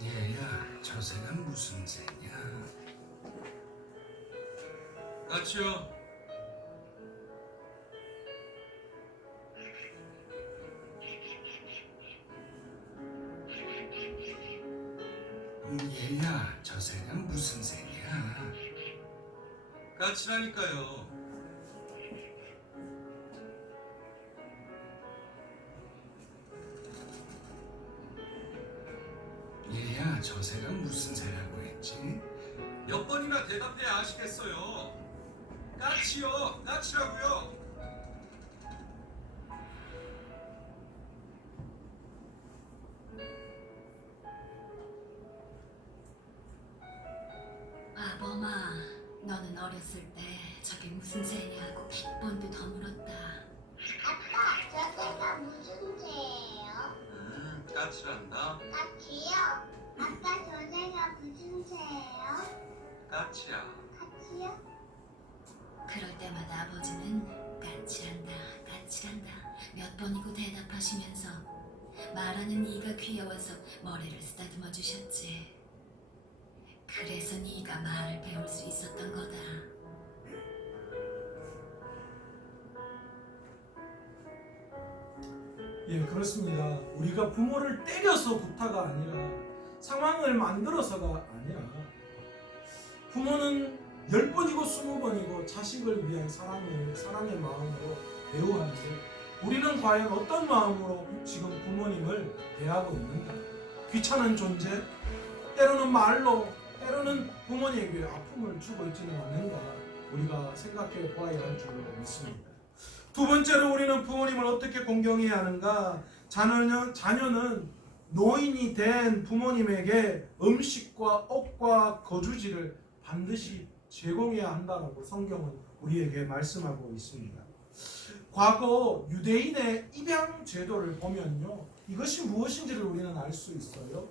얘야, 저 새는 무슨 새냐? 까치요. 얘야, 저 새는 무슨 새냐? 까치라니까요. 얘야, 저 새가 무슨 새라고 했지? 몇 번이나 대답해야 아시겠어요. 까치요. 까치라고요. 아범아, 너는 어렸을 때 저게 무슨 새냐고 100번도 더 물었다. 아빠, 저 새가 무슨 새예요? 까치란다. 까치요? 아빠, 저 새가 무슨 새예요? 까치야. 까치요? 그럴 때마다 아버지는 까칠한다, 까칠한다 몇 번이고 대답하시면서 말하는 이가 귀여워서 머리를 쓰다듬어 주셨지. 그래서 네가 말을 배울 수 있었던 거다. 예, 그렇습니다. 우리가 부모를 때려서 구타가 아니라 상황을 만들어서가 아니라 부모는 10번이고 20번이고 자식을 위한 사랑의 마음으로 대우하는데 우리는 과연 어떤 마음으로 지금 부모님을 대하고 있는가? 귀찮은 존재? 때로는 말로, 때로는 부모님에게 아픔을 주고 있지는 않는가? 우리가 생각해 보아야 할 줄로 믿습니다. 두 번째로 우리는 부모님을 어떻게 공경해야 하는가? 자녀는 노인이 된 부모님에게 음식과 옷과 거주지를 반드시 제공해야 한다라고 성경은 우리에게 말씀하고 있습니다. 과거 유대인의 입양 제도를 보면요, 이것이 무엇인지를 우리는 알 수 있어요.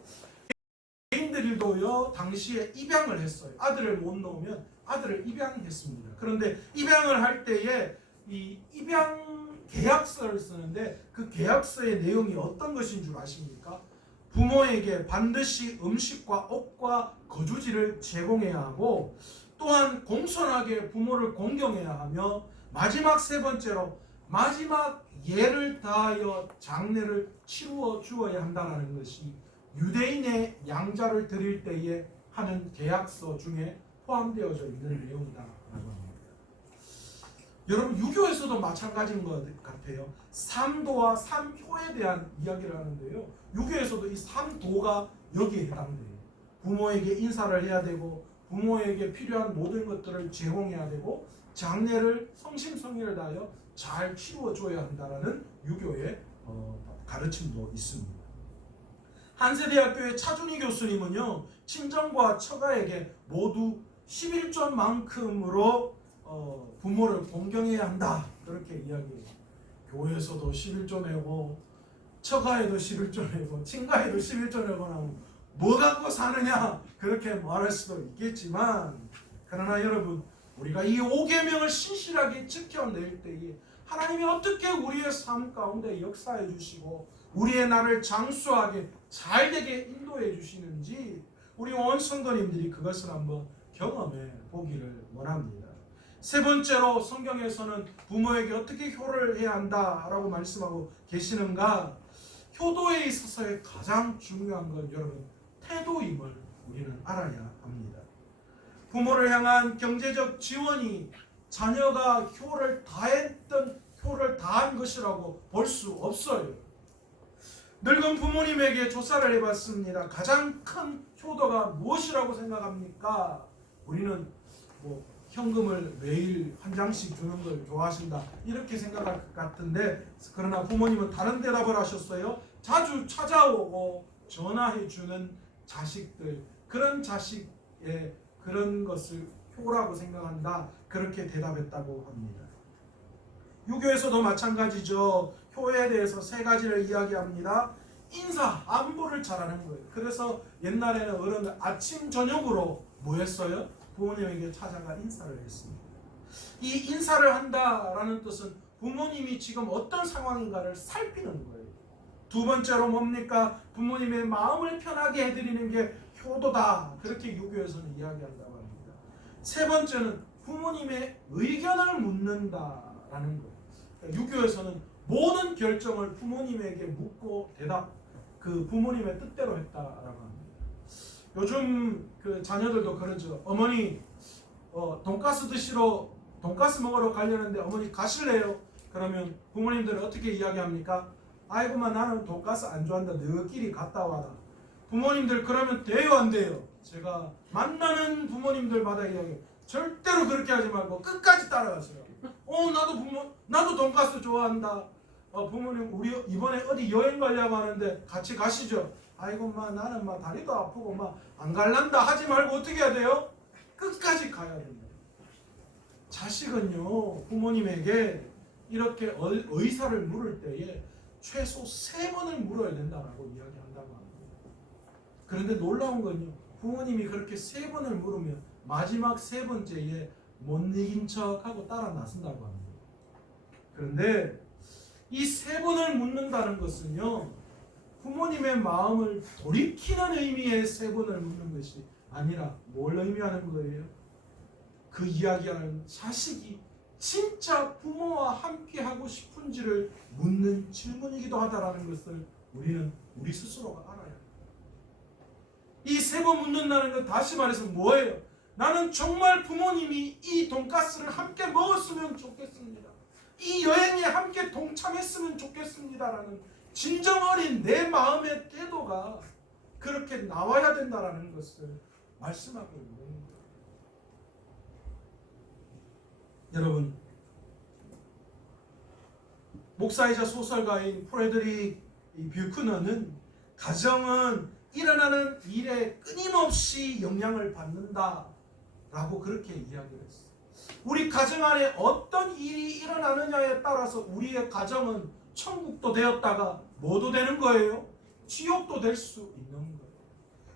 유대인들도요 당시에 입양을 했어요. 아들을 못 놓으면 아들을 입양했습니다. 그런데 입양을 할 때에 이 입양 계약서를 쓰는데 그 계약서의 내용이 어떤 것인 줄 아십니까? 부모에게 반드시 음식과 옷과 거주지를 제공해야 하고, 또한 공손하게 부모를 공경해야 하며, 마지막 세 번째로 마지막 예를 다하여 장례를 치루어 주어야 한다는 것이 유대인의 양자를 드릴 때에 하는 계약서 중에 포함되어져 있는 내용이다라고 합니다. 여러분, 유교에서도 마찬가지인 것 같아요. 삼도와 삼효에 대한 이야기를 하는데요, 유교에서도 이 삼도가 여기에 해당돼요. 부모에게 인사를 해야 되고, 부모에게 필요한 모든 것들을 제공해야 되고, 장례를 성심성의를 다하여 잘 치루어 줘야 한다라는 유교의 가르침도 있습니다. 한세대학교의 차준희 교수님은요, 친정과 처가에게 모두 11조만큼으로 부모를 공경해야 한다, 그렇게 이야기해요. 교회에서도 11조 내고, 처가에도 11조 내고, 친가에도 11조 내고 나면 뭐 갖고 사느냐, 그렇게 말할 수도 있겠지만, 그러나 여러분, 우리가 이 5계명을 신실하게 지켜낼 때에 하나님이 어떻게 우리의 삶 가운데 역사해 주시고 우리의 날을 장수하게 잘되게 인도해 주시는지 우리 온 성도님들이 그것을 한번 경험해 보기를 원합니다. 세 번째로 성경에서는 부모에게 어떻게 효를 해야 한다라고 말씀하고 계시는가? 효도에 있어서의 가장 중요한 건 여러분 태도임을 우리는 알아야 합니다. 부모를 향한 경제적 지원이 자녀가 효를 다한 것이라고 볼 수 없어요. 늙은 부모님에게 조사를 해봤습니다. 가장 큰 효도가 무엇이라고 생각합니까? 우리는 현금을 매일 한 장씩 주는 걸 좋아하신다, 이렇게 생각할 것 같은데, 그러나 부모님은 다른 대답을 하셨어요. 자주 찾아오고 전화해 주는 자식들, 그런 자식의 그런 것을 효라고 생각한다, 그렇게 대답했다고 합니다. 유교에서도 마찬가지죠. 효에 대해서 세 가지를 이야기합니다. 인사, 안부를 잘하는 거예요. 그래서 옛날에는 어른들 아침 저녁으로 뭐 했어요? 부모님에게 찾아가 인사를 했습니다. 이 인사를 한다라는 뜻은 부모님이 지금 어떤 상황인가를 살피는 거예요. 두 번째로 뭡니까? 부모님의 마음을 편하게 해드리는 게 효도다, 그렇게 유교에서는 이야기한다고 합니다. 세 번째는 부모님의 의견을 묻는다라는 거예요. 그러니까 유교에서는 모든 결정을 부모님에게 묻고 그 부모님의 뜻대로 했다라고 합니다. 요즘 그 자녀들도 그러죠. 어머니 돈가스 먹으러 가려는데 어머니 가실래요? 그러면 부모님들은 어떻게 이야기합니까? 아이고마, 나는 돈가스 안 좋아한다, 너희끼리 갔다 와라. 부모님들 그러면 돼요, 안 돼요? 제가 만나는 부모님들마다 이야기해요. 절대로 그렇게 하지 말고 끝까지 따라가세요. 나도 돈가스 좋아한다. 부모님, 우리 이번에 어디 여행 가려고 하는데 같이 가시죠. 아이고, 나는 다리도 아프고 안 갈란다 하지 말고 어떻게 해야 돼요? 끝까지 가야 됩니다. 자식은요, 부모님에게 이렇게 의사를 물을 때에 최소 3번을 물어야 된다라고 이야기한다고 합니다. 그런데 놀라운 건요, 부모님이 그렇게 3번을 물으면 마지막 3번째에 못 이긴 척하고 따라 나선다고 합니다. 그런데 이 3번을 묻는다는 것은요, 부모님의 마음을 돌이키는 의미의 3번을 묻는 것이 아니라 뭘 의미하는 거예요? 그 이야기하는 자식이 진짜 부모와 함께 하고 싶은지를 묻는 질문이기도 하다라는 것을 우리는 우리 스스로가 알아야 해요. 이 3번 묻는다는 건 다시 말해서 뭐예요? 나는 정말 부모님이 이 돈가스를 함께 먹었으면 좋겠습니다. 이 여행에 함께 동참했으면 좋겠습니다라는 진정 어린 내 마음의 태도가 그렇게 나와야 된다라는 것을 말씀하고 있는 거예요. 여러분, 목사이자 소설가인 프레드릭 뷰크너는 가정은 일어나는 일에 끊임없이 영향을 받는다라고 그렇게 이야기를 했어요. 우리 가정 안에 어떤 일이 일어나느냐에 따라서 우리의 가정은 천국도 되었다가 뭐도 되는 거예요? 지옥도 될 수 있는 거예요.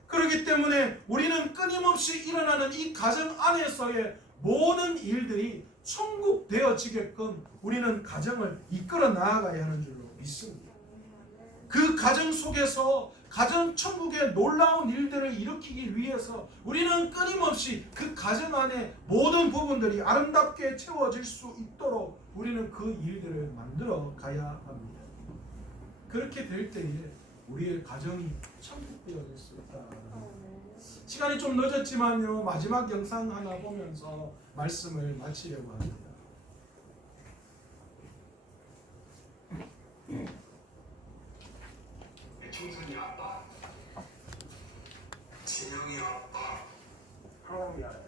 그렇기 때문에 우리는 끊임없이 일어나는 이 가정 안에서의 모든 일들이 천국 되어지게끔 우리는 가정을 이끌어 나아가야 하는 줄로 믿습니다. 그 가정 속에서 가정 천국의 놀라운 일들을 일으키기 위해서 우리는 끊임없이 그 가정 안에 모든 부분들이 아름답게 채워질 수 있도록 우리는 그 일들을 만들어 가야 합니다. 그렇게 될 때에 우리의 가정이 천국 되어질 수 있다. 시간이 좀 늦었지만요, 마지막 영상 하나 보면서 말씀을 마치려고 합니다. 청산이 아빠, 진영이 아빠, 하나님이 아빠.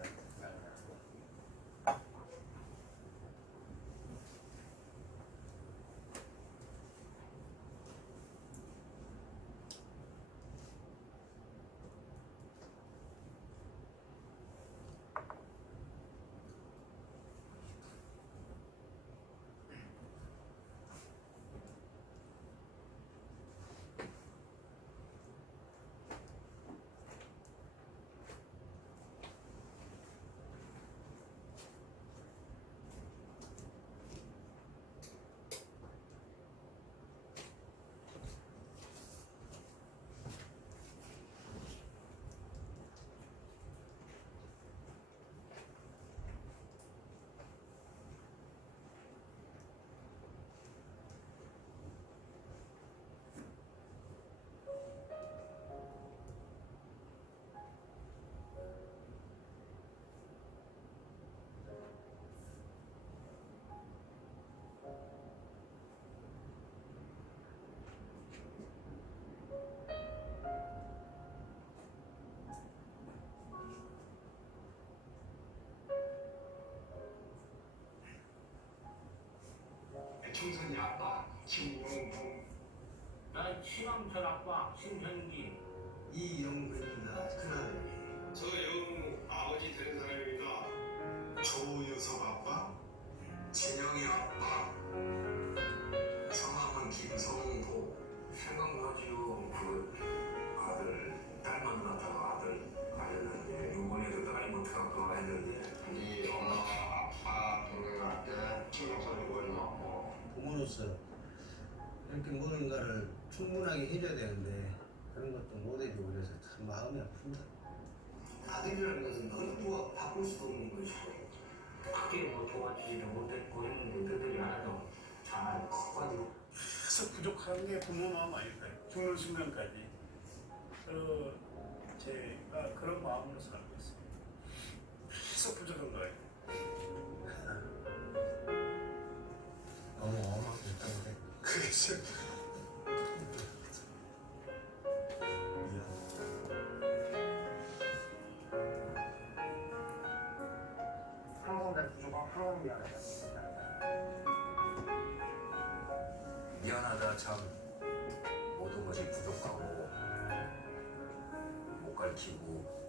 청산이 아빠, 김웅웅. 난 신암철 아빠 신현기. 이영근이나 큰아들이. 저 영우 아버지 되는 사람입니다. 조유석 아빠, 진영이 아빠, 성함은 김성도. 생각나지요. 그 아들 딸 만났다가 아들 가졌는데 요번에도 딸 못하고 했는데 네 엄마 아빠 동생할 때 신경쓰는 거는 뭐. 부모로서 이렇게 무언가를 충분하게 해줘야 되는데 그런 것도 못 해주고 그래서 참 마음이 아픕니다. 아들이라는 것은 너희가 바꿀 수도 없는 것이고 크게 뭐 도와주지도 못했고 했는데 너희들이 알아서 잘 커가지고 계속 부족한 게 부모 마음 아닐까요? 죽는 순간까지 제가 그런 마음으로 살고 있어요. 계속 부족한 거예요. 너무 엄하게 했다는데 그래서 항상 내 부족한 하나님이 알아요. 미안하다 참 모든 것이 부족하고 못 가르치고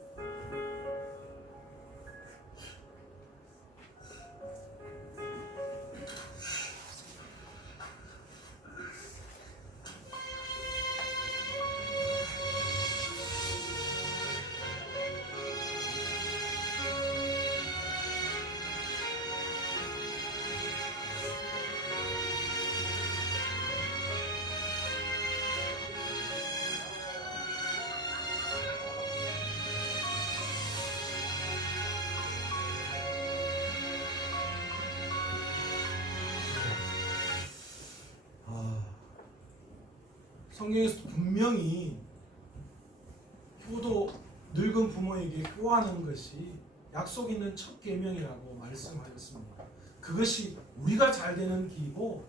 성경에서 분명히 효도 늙은 부모에게 효하는 것이 약속 있는 첫 계명이라고 말씀하셨습니다. 그것이 우리가 잘 되는 길이고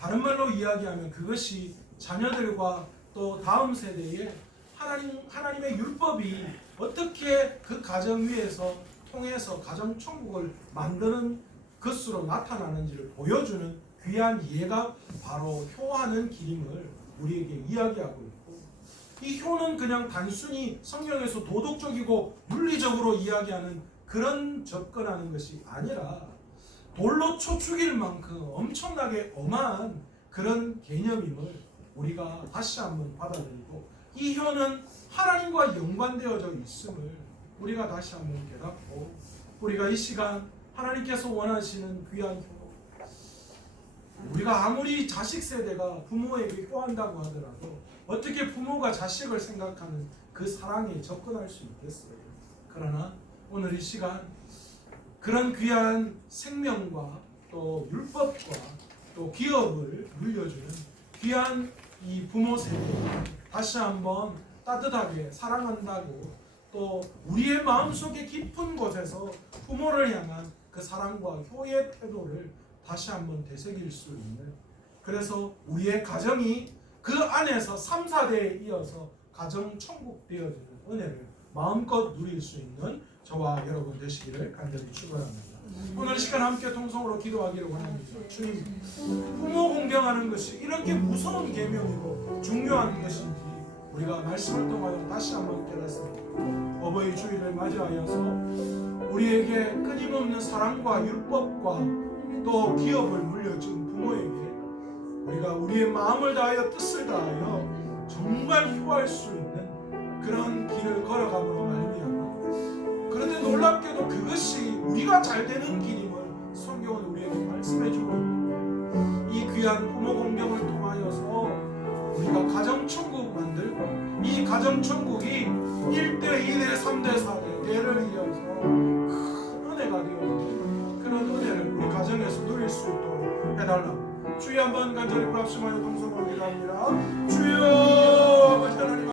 다른 말로 이야기하면 그것이 자녀들과 또 다음 세대에 하나님의 율법이 어떻게 그 가정 위에서 통해서 가정 천국을 만드는 것으로 나타나는지를 보여주는 귀한 예가 바로 효하는 기림을 우리에게 이야기하고 있고, 이 효는 그냥 단순히 성경에서 도덕적이고 윤리적으로 이야기하는 그런 접근하는 것이 아니라 돌로 쳐 죽일 만큼 엄청나게 엄한 그런 개념임을 우리가 다시 한번 받아들이고, 이 효는 하나님과 연관되어져 있음을 우리가 다시 한번 깨닫고, 우리가 이 시간 하나님께서 원하시는 귀한 효, 우리가 아무리 자식 세대가 부모에게 효한다고 하더라도 어떻게 부모가 자식을 생각하는 그 사랑에 접근할 수 있겠어요? 그러나 오늘 이 시간 그런 귀한 생명과 또 율법과 또 기업을 물려주는 귀한 이 부모 세대를 다시 한번 따뜻하게 사랑한다고, 또 우리의 마음속에 깊은 곳에서 부모를 향한 그 사랑과 효의 태도를 다시 한번 되새길 수 있는, 그래서 우리의 가정이 그 안에서 3, 4대에 이어서 가정 천국 되어지는 은혜를 마음껏 누릴 수 있는 저와 여러분 되시기를 간절히 축원합니다. 오늘 시간 함께 통성으로 기도하기를 원합니다. 주님, 부모 공경하는 것이 이렇게 무서운 계명이고 중요한 것인지 우리가 말씀을 통하여 다시 한번 깨닫습니다. 어버이 주일을 맞이하여서 우리에게 끊임없는 사랑과 율법과 또 기업을 물려준 부모에게 우리가 우리의 마음을 다하여 뜻을 다하여 정말 효할 수 있는 그런 길을 걸어감으로 말미암아, 그런데 놀랍게도 그것이 우리가 잘 되는 길임을 성경은 우리에게 말씀해주고 있습니다. 이 귀한 부모 공경을 통하여서 우리가 가정천국 만들고, 이 가정천국이 1대, 2대, 3대, 4대 대를 이어서 큰 은혜가 되어지는 그런 은혜를 우리 가정에서 누릴 수 있도록 해달라고 주여 한번 간절히 불합심하여 동성으로 기도합니다. 주여 아버지 하나님,